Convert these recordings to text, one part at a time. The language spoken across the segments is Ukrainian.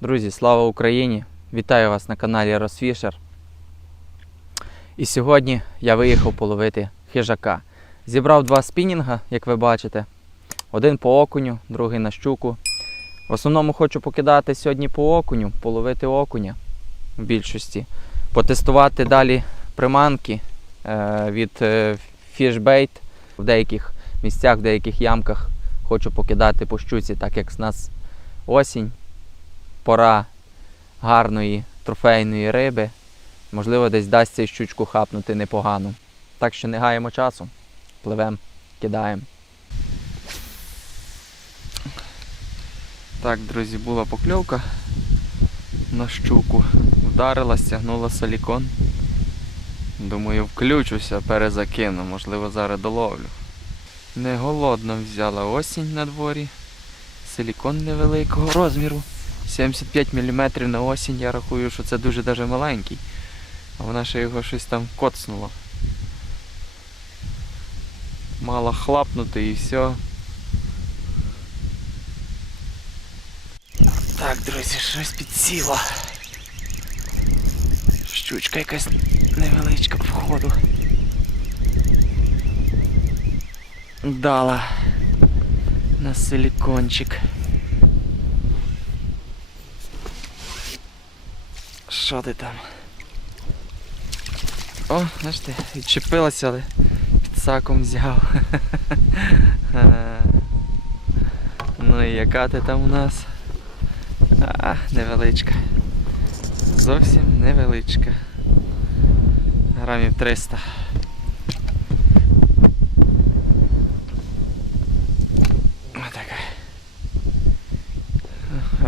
Друзі, слава Україні! Вітаю вас на каналі Росфішер. І сьогодні я виїхав половити хижака. Зібрав два спінінга, як ви бачите. Один по окуню, другий на щуку. В основному хочу покидати сьогодні по окуню, половити окуня в більшості. Потестувати далі приманки е, від е, в деяких місцях, в деяких ямках. Хочу покидати по щуці, так як з нас осінь, пора гарної трофейної риби. Можливо, десь дасть цю щучку хапнути непогано. Так що не гаємо часу. Пливемо, кидаємо. Так, друзі, була покльовка на щуку. Вдарила, стягнула силікон. Думаю, включуся, перезакину, можливо, зараз доловлю. Не голодно взяла осінь на дворі. Силікон невеликого розміру. 75 мм на осінь, я рахую, що це дуже даже маленький. А вона ще його щось там коцнула. Мала хлапнути і все. Так, друзі, щось підсіло. Щучка якась невеличка походу. Дала на силікончик. Що ти там? О, бачите, відчепилася, але під саком взяв. Е, ну і яка ти там у нас? А, невеличка. Зовсім невеличка. Грамів 300. Отака.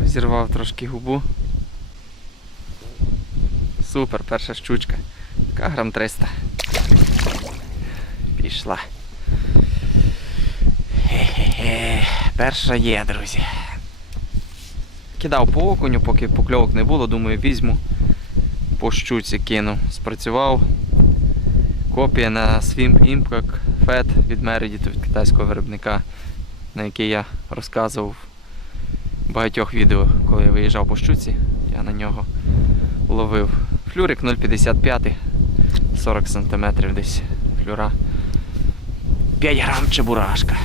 Розірвав трошки губу. Супер, перша щучка. Така грам 300. Пішла. Перша є, друзі. Кидав по окуню, поки покльовок не було, думаю, візьму. По щуці кинув. Спрацював. Копія на Swim Impact Fed від Meredith, від китайського виробника, на який я розказував в багатьох відео, коли я виїжджав по щуці, я на нього ловив. Флюрик 0,55, 40 см десь флюра. 5 грам чебурашка.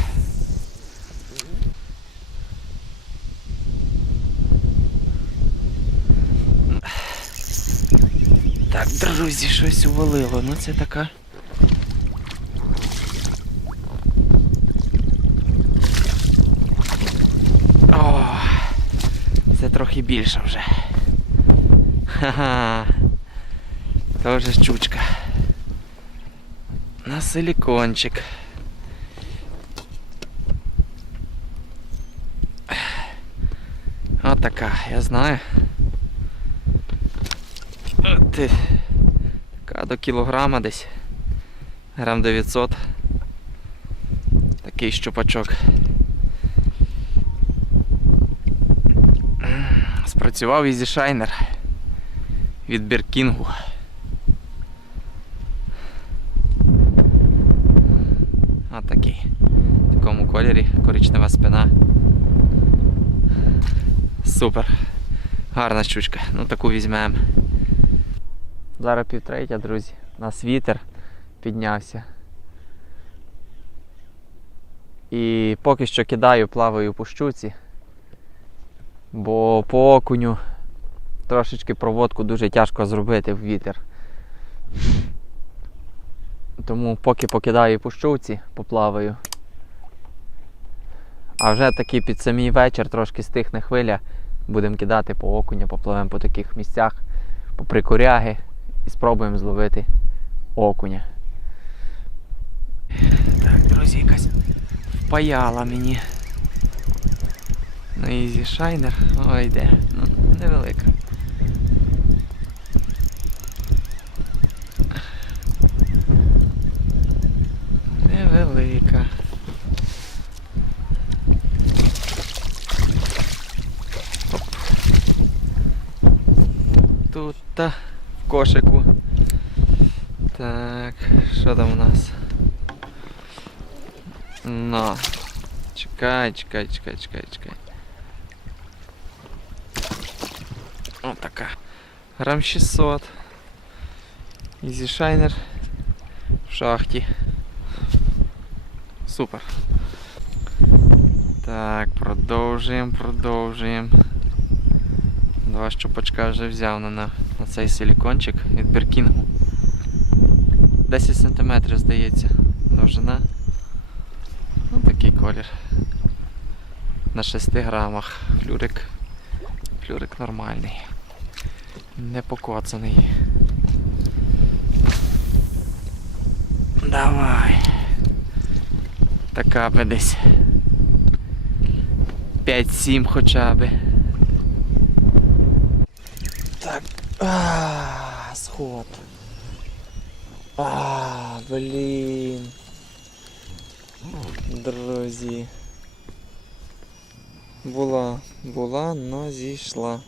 Так, друзі, щось увалило. Ну це така. О, це трохи більше вже. Ха-ха. То вже щучка. На силікончик. От така, я знаю. От ти. Така до кілограма десь. Грам 900. Такий щупачок. Спрацював Shiner від Біркінгу. От такий. В такому кольорі коричнева спина. Супер. Гарна щучка. Ну таку візьмемо. Зараз півтретя, друзі. У нас вітер піднявся. І поки що кидаю, плаваю по щуці. Бо по окуню трошечки проводку дуже тяжко зробити в вітер. Тому поки покидаю по щуці, поплаваю. А вже таки під самий вечір трошки стихне хвиля. Будемо кидати по окуня, попливемо по таких місцях, по прикоряги і спробуємо зловити окуня. Так, друзі, якась впаяла мені. На Ізі Шайнер. Ой, де. Ну. Невелика. кошику. Так, що там у нас? На. Чекай, чекай, чекай, чекай, чекай. Отака. Грам 600. Ізі шайнер в шахті. Супер. Так, продовжуємо, продовжуємо. Два щупачка вже взяв на, на, На цей силікончик від Беркінгу. 10 см здається. Довжина. Ну такий колір. На 6 грамах. Флюрик. Флюрик нормальний. Не покоцаний. Давай. Така би десь. 5-7 хоча би. Так. А, сход. А, блін. Друзі. Була, була, но зійшла.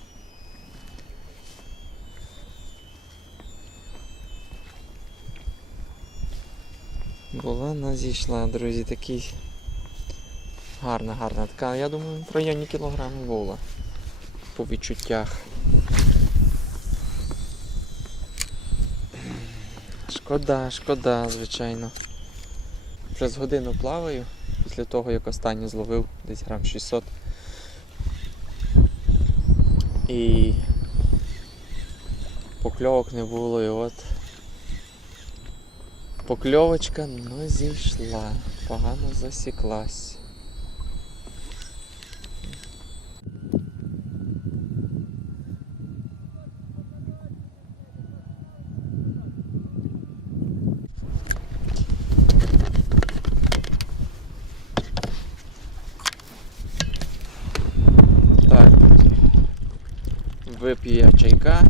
Була, но зійшла, друзі, такий. Гарна, гарна така. Я думаю, в районі кілограма була. По відчуттях. Шкода, шкода, звичайно. Вже годину плаваю, після того як останню зловив десь грам 600. І покльовок не було, і от покльовочка ну зійшла, погано засіклась. Так, друзі. Вип'ю я чайка.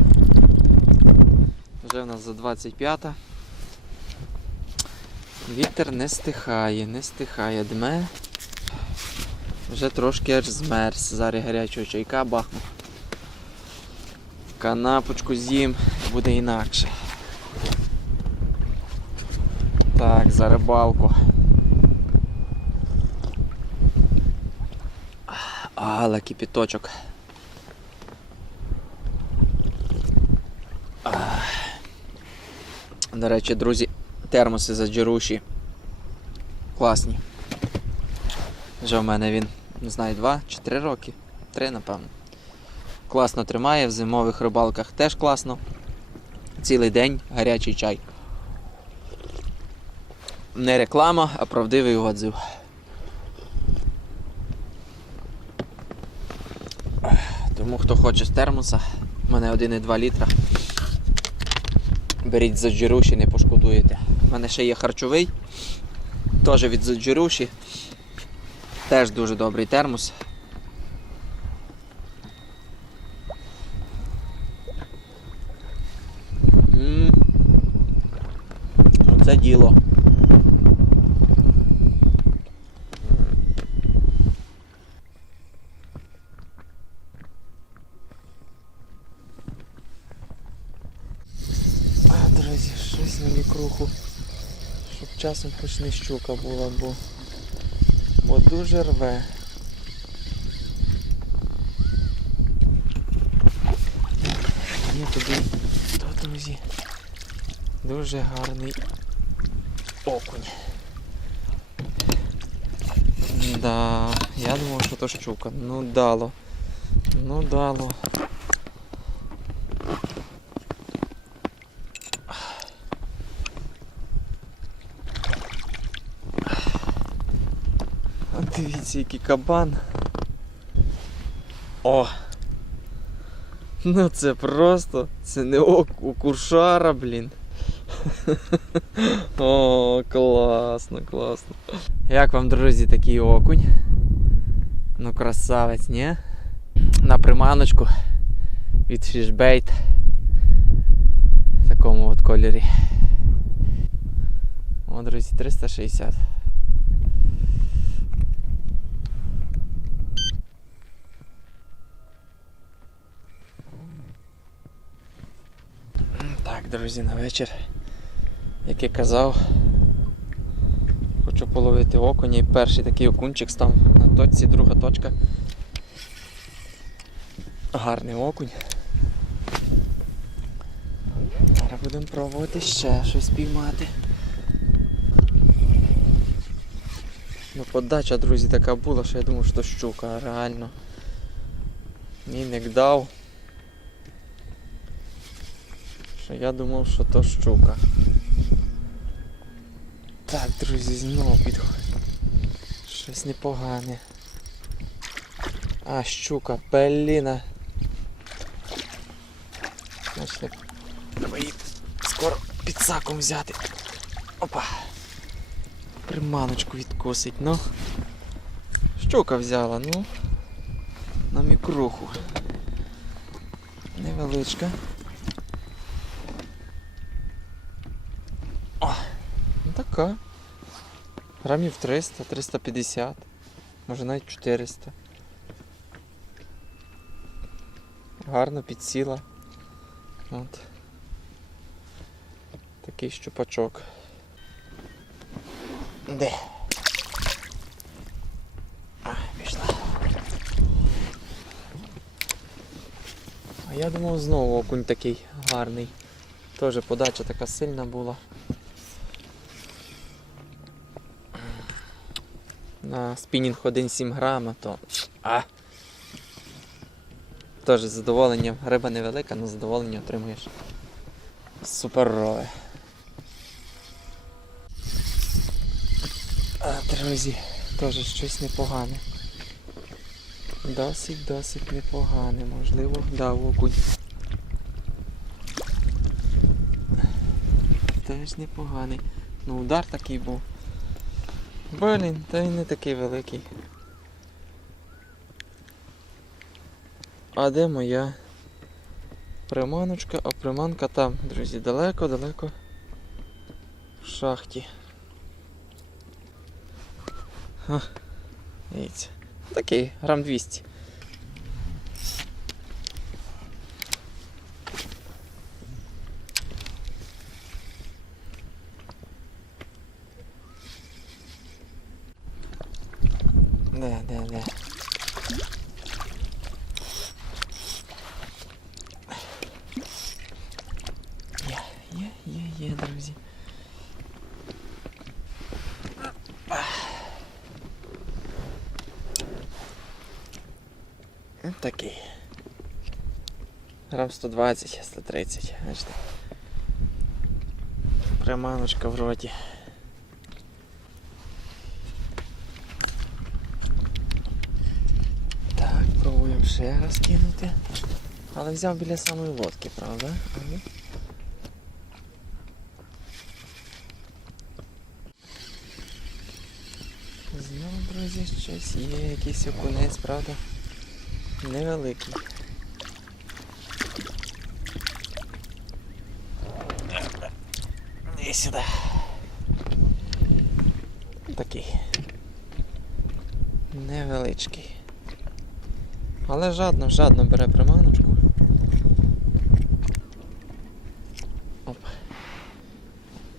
Вже в нас за 25-та. Вітер не стихає, не стихає, дме. Вже трошки аж змерз. Зараз гарячого чайка бахну. Канапочку з'їм, буде інакше. Так, за рибалку. Але кипіточок. До речі, друзі, термоси за джеруші. Класні. Вже в мене він, не знаю, 2 чи 3 роки. 3, напевно. Класно тримає, в зимових рибалках теж класно. Цілий день гарячий чай. Не реклама, а правдивий отзив. Тому хто хоче з термоса, в мене 1,2 літра. Беріть за Заджируші, не пошкодуєте. У мене ще є харчовий, теж від Заджируші. Теж дуже добрий термос. М. Оце діло. А, друзі, щось на мікруху. Щоб часом хоч не щука була, бо, бо дуже рве. Є тобі, то, друзі, дуже гарний окунь. Да, я думав, що то щука. Ну дало. Ну дало. От Дивіться, який кабан. О! Ну це просто, це не у куршара, блін. О, класно, класно. Як вам, друзі, такий окунь? Ну, красавець, ні? На приманочку від фішбейт. В такому от кольорі. О, друзі, 360. Так, друзі, на вечір. Як я казав, хочу половити окуня і перший такий окунчик став на точці, друга точка. Гарний окунь. будемо пробувати ще щось піймати. Ну, подача, друзі, така була, що я думав, що щука, реально. Мінник дав. Що я думав, що то щука. Так, друзі, знову підходить. Щось непогане. А, щука, пеліна. Значить, треба її скоро під саком взяти. Опа. Приманочку відкусить, ну. Щука взяла, ну. На мікруху. Невеличка. О, ну така. Грамів 300, 350, може навіть 400. Гарно підсіла. От. Такий щупачок. Де? А, пішла. А я думав знову окунь такий гарний. Теж подача така сильна була. На спінінг 1,7 грама, то. А! Теж з задоволенням. Риба невелика, але задоволення отримуєш. Суперове. А, друзі, теж щось непогане. Досить, досить непогане, можливо, дав окунь. Теж непоганий. Ну удар такий був. Блін, та він не такий великий. А де моя приманочка? А приманка там, друзі, далеко-далеко в шахті. Ха, дивіться. Такий, грам 200. Де, де, де? Є, є, є, є, друзі. Ось Такий. Грам 120, 130, бачите. Приманочка в роті. Так, пробуємо ще раз кинути. Але взяв біля самої лодки, правда? Знову, друзі, щось є, якийсь окунець, правда? Невеликий. І сюди. Такий. Невеличкий. Але жадно, жадно бере приманочку. Оп.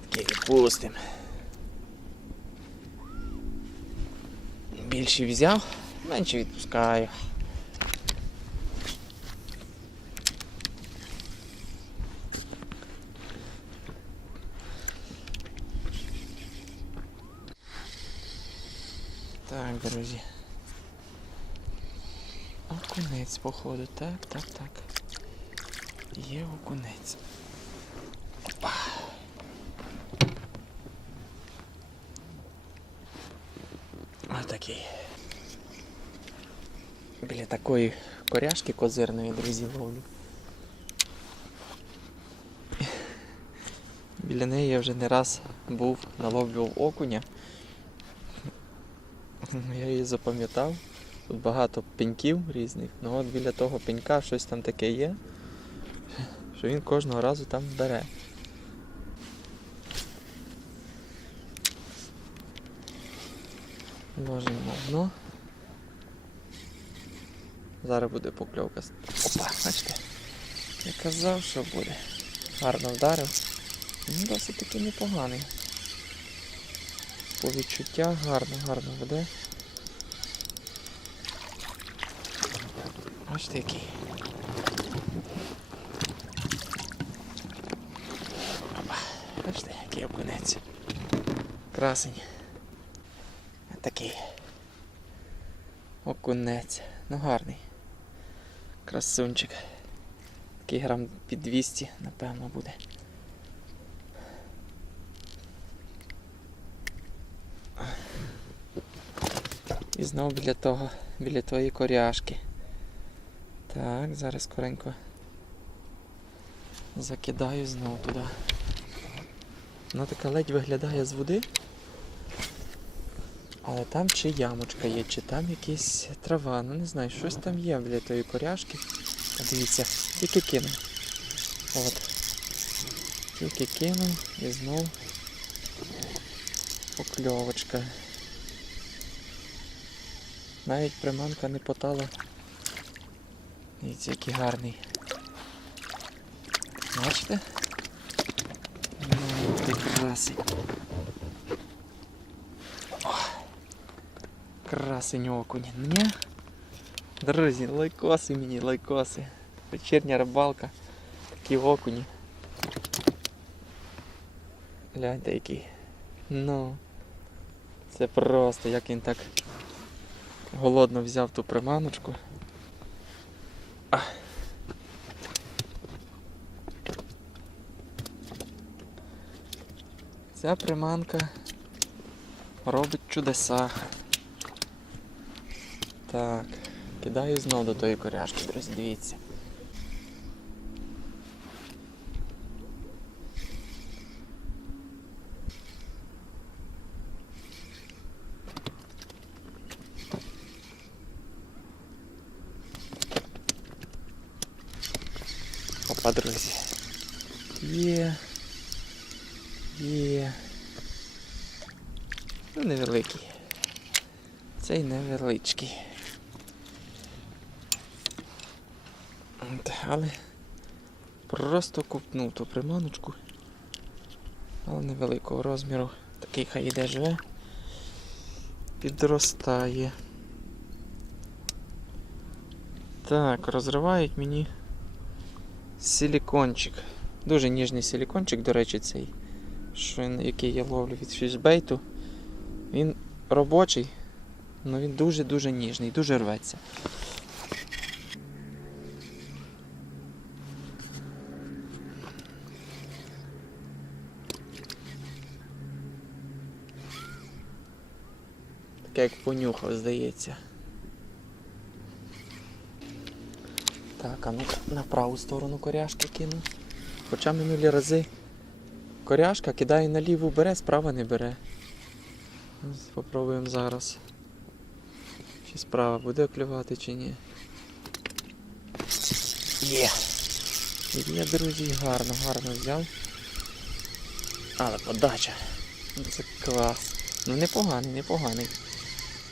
Такий відпустим. Більше взяв, менше відпускаю. Так, друзі. Окунець, походу, так, так, так. Є окунець. Опа. Отакий. Біля такої коряшки козирної, друзі, ловлю. Біля неї я вже не раз був, наловлював окуня. Я її запам'ятав. Тут багато пеньків різних, ну от біля того пенька щось там таке є, що він кожного разу там бере. Ложимо на дно. Зараз буде покльовка. Опа, бачите? Я казав, що буде. Гарно вдарив. Ну, досить таки непоганий. По відчуттях гарно, гарно веде. Бачите який. Бачите, який окунець. Красень. Такий. Окунець. Ну гарний. Красунчик. Такий грам під 200, напевно, буде. І знову біля того, біля тої коряшки. Так, зараз скоренько закидаю знову туди. Вона така ледь виглядає з води. Але там чи ямочка є, чи там якась трава, ну не знаю, щось там є біля тої коряшки. Дивіться, тільки кинув. От. Тільки кинув і знов покльовочка. Навіть приманка не потала. Дивіться, який гарний. Бачите? Ну, ти красень. О, Красень окунь. Ні? Друзі, лайкоси мені, лайкоси. Вечірня рибалка. Такі окуні. Гляньте який. Ну. Це просто, як він так голодно взяв ту приманочку. Ця приманка робить чудеса. Так, кидаю знов до тої коряшки, друзі, дивіться. Опа, друзі. Є. Ну, невеликий. Цей невеличкий. От, Але просто купнув ту приманочку. Але невеликого розміру. Такий хай іде живе. Підростає. Так, розривають мені силікончик. Дуже ніжний силікончик, до речі, цей, що, який я ловлю від фішбейту. Він робочий, але він дуже-дуже ніжний, дуже рветься. Як понюхав, здається. Так, а ну на праву сторону коряшки кину. Хоча минулі рази коряшка кидає на ліву бере, справа не бере. Попробуємо зараз. Чи справа буде клювати, чи ні. Є! Є, друзі, гарно, гарно взяв. Але подача. Це клас. Ну непоганий, непоганий.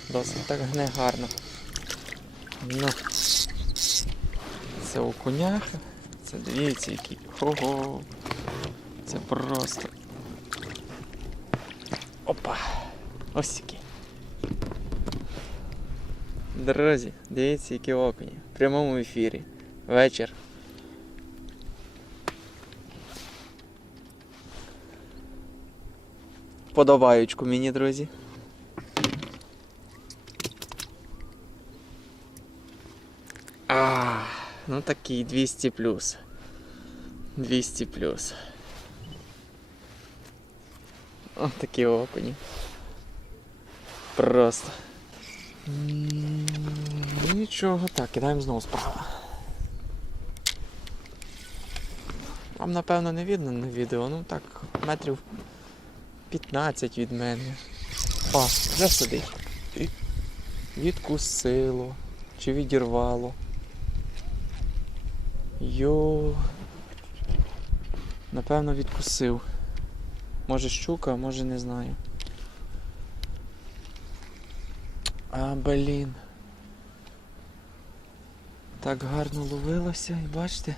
Досить так гне гарно. Ну. Це окуняха. Це дивіться який. Ого. Це просто. Опа. Ось які. Друзі, дивіться, які окуні. В прямому ефірі. Вечір. Подобаючку мені, друзі. А, ну такий 200 плюс. 200 плюс. Ось такі окуні. Просто. Нічого, так, кидаємо знову справа. Вам напевно не видно на відео, ну так, метрів 15 від мене. О, вже сидить. Відкусило. Чи відірвало. Йо. Напевно відкусив. Може щука, може не знаю. А, блін. Так гарно ловилося і бачите,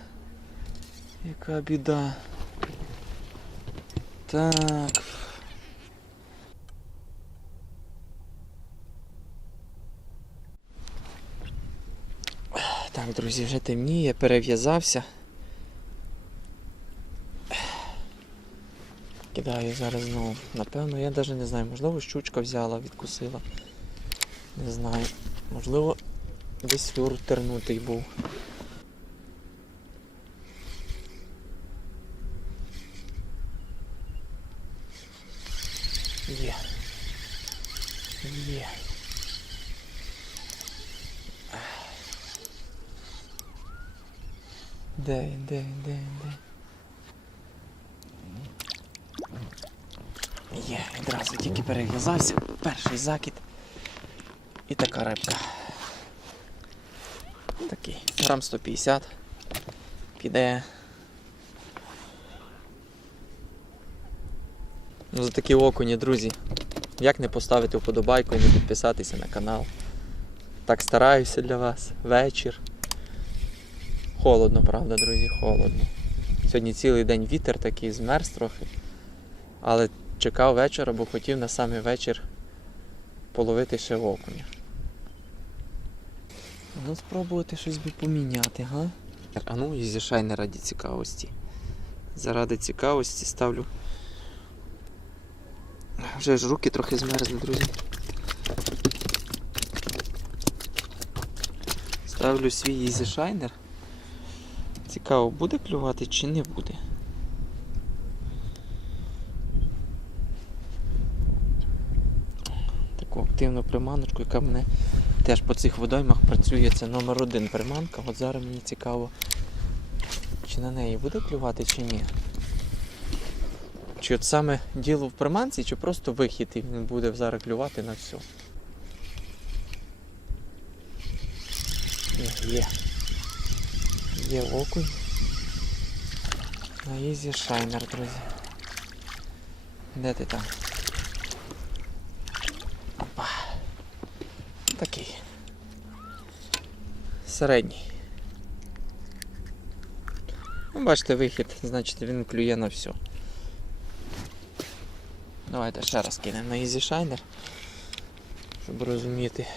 яка біда. Так. Так, друзі, вже темніє, перев'язався. Кидаю зараз знову. Напевно, я навіть не знаю, можливо, щучка взяла, відкусила. Не знаю. Можливо, десь люр тернутий був. Є. Є. Де він, де він, де де? Є, відразу тільки перев'язався. Перший закид. І така рибка. Такий. Грам 150. Піде. Ну, за такі окуні, друзі. Як не поставити вподобайку і не підписатися на канал. Так стараюся для вас. Вечір. Холодно, правда, друзі, холодно. Сьогодні цілий день вітер такий, змерз трохи. Але чекав вечора, бо хотів на самий вечір половити ще окуня. Ну, спробувати щось би поміняти, га? А ну, і зішай не раді цікавості. Заради цікавості ставлю. Вже ж руки трохи змерзли, друзі. Ставлю свій Easy Shiner. Цікаво, буде клювати чи не буде. Таку активну приманочку, яка мене теж по цих водоймах працює. Це номер один приманка. От зараз мені цікаво, чи на неї буде клювати, чи ні. Чи от саме діло в приманці, чи просто вихід і він буде зараз клювати на все. Є, Є. Окунь. На Ізі Шайнер, друзі. Де ти там? Опа. Такий. Середній. Ну, бачите, вихід, значить він клює на все. Давайте ще раз кинемо на Easy Shiner, щоб розуміти.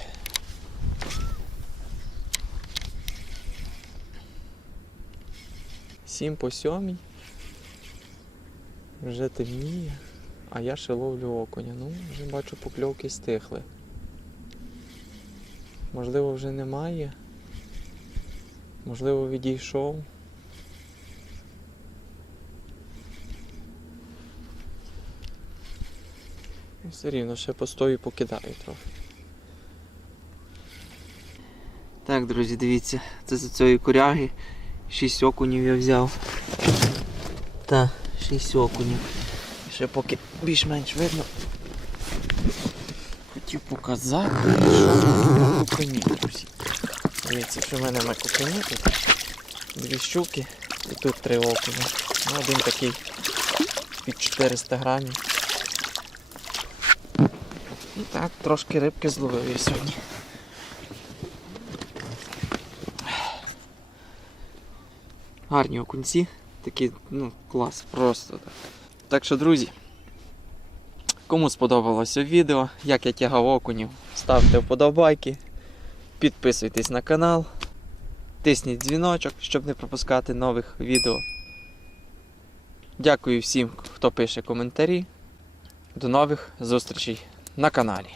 Сім по сьомій. Вже темніє, а я ще ловлю окуня. Ну, вже бачу покльовки стихли. Можливо, вже немає. Можливо, відійшов. Ну, Все рівно ще постою покидаю трохи. Так, друзі, дивіться, це з цієї коряги 6 окунів я взяв. Та, 6 окунів. Ще поки більш-менш видно. Хотів показати, що на кукані, друзі. Дивіться, що в мене на кукані тут дві щуки і тут три окуні. Ну, один такий під 400 грамів. І так, трошки рибки зловив я сьогодні. Гарні окунці, такі, ну, клас, просто так. Так що, друзі, кому сподобалося відео, як я тягав окунів, ставте вподобайки, підписуйтесь на канал, тисніть дзвіночок, щоб не пропускати нових відео. Дякую всім, хто пише коментарі. До нових зустрічей на каналі.